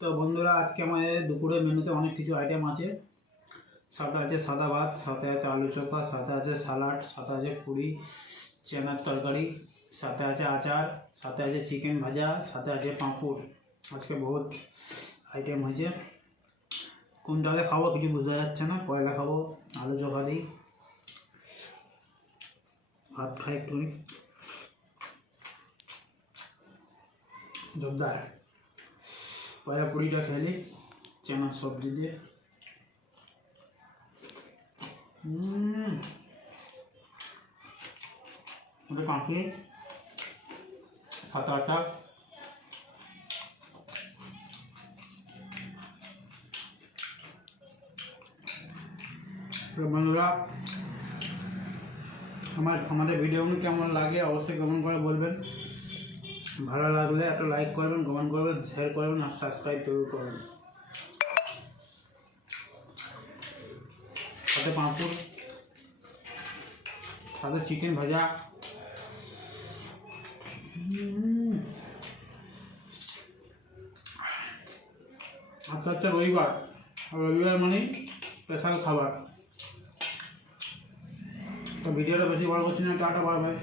তো বন্ধুরা আজকে আমাদের দুপুরের মেনুতে অনেক কিছু আইটেম আছে। সাথে আছে সাদা ভাত, সাথে আছে আলু চোখা, সাথে আছে স্যালাড, সাথে আছে পুরি চেনার তরকারি, সাথে আছে আচার, সাথে আছে চিকেন ভাজা, সাথে আছে পাঁপড়। আজকে বহুত আইটেম হয়েছে। কোনটাতে খাবো কিছু বোঝা যাচ্ছে না। পয়লা খাবো আলু চোখা দিই, ভাত খাই একটু জোরদার। পয়লা পুরিটা খেলি চেনার সবজি দিয়ে। ওটা কাঁকড়ি সাদা আটা। বন্ধুরা আমাদের ভিডিওগুলো কেমন লাগে অবশ্যই কমেন্ট করে বলবেন। ভালো লাগলে একটা লাইক করবেন, কমেন্ট করবেন, শেয়ার করবেন আর সাবস্ক্রাইব জরুর করবেন। সাথে পাঁপড়, সাথে চিকেন ভাজা। আচ্ছা আচ্ছা রবিবার, রবিবার মানেই স্পেশাল খাবার। তো ভিডিওটা বেশি বড় করছি না, টাটা বাই বাই।